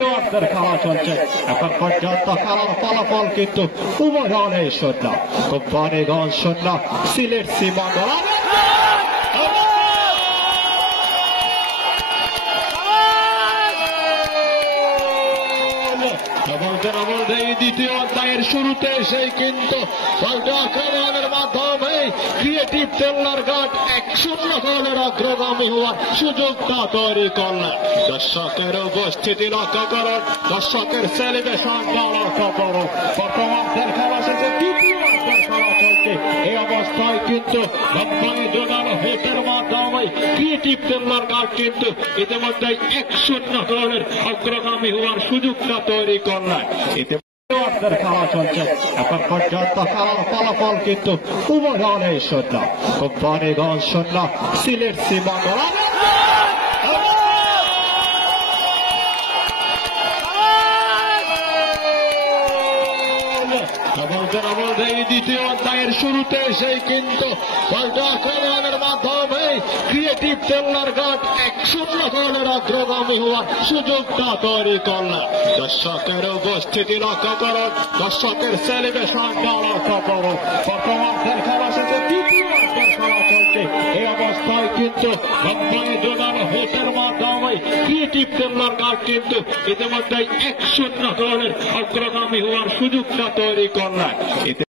খেলা চলছে এখন পর্যন্ত খেলার ফলাফল কিন্তু উভয় দলের শূন্য। কোম্পানিগঞ্জ শূন্য, সিলেট সীমান্ত এই দ্বিতীয় অধ্যায়ের শুরুতে সেই কিন্তু আক্রমণের মাধ্যমে ক্রিয়েটিভ তেল্লার ঘাট 1-0 গোলের অগ্রগামী হওয়ার সুযোগটা তৈরি করলেন। দর্শকের উপস্থিতি লক্ষ্য করুন, দর্শকের সেলিব্রেশনটা লক্ষ্য করুন। বর্তমানের খেলা শেষে দ্বিতীয় অধ্যায় খেলা চলছে। এই অবস্থায় কিন্তু লম্বায় জোরালো হেটের মাধ্যমে ক্রিয়েটিভ তেল্লার ঘাট কিন্তু ইতিমধ্যে 1-0 গোলের অগ্রগামী হওয়ার সুযোগটা তৈরি করলেন। খেলা চলছে এখন পর্যন্ত খেলার ফলাফল কিন্তু উভয় দলের শূন্য। কোম্পানিগঞ্জ শূন্য, সিলেট সীমান্ত এই দ্বিতীয় অধ্যায়ের শুরুতে সেই কিন্তু আক্রমণের মাধ্যমে ক্রিয়েটিভ তেল্লার ঘাট 1-0 গোলের অগ্রগামী হওয়ার সুযোগটা তৈরি করলেন। দর্শকের উপস্থিতি লক্ষ্য করুন, দর্শকের সেলিব্রেশনটা লক্ষ্য করুন। বর্তমানের খেলা শেষে দ্বিতীয় অধ্যায় খেলা চলছে। এই অবস্থায় কিন্তু লম্বায় জোরালো হেটের মাধ্যমে ক্রিয়েটিভ তেল্লার ঘাট কিন্তু ইতিমধ্যে 1-0 গোলের অগ্রগামী হওয়ার সুযোগটা তৈরি করলেন।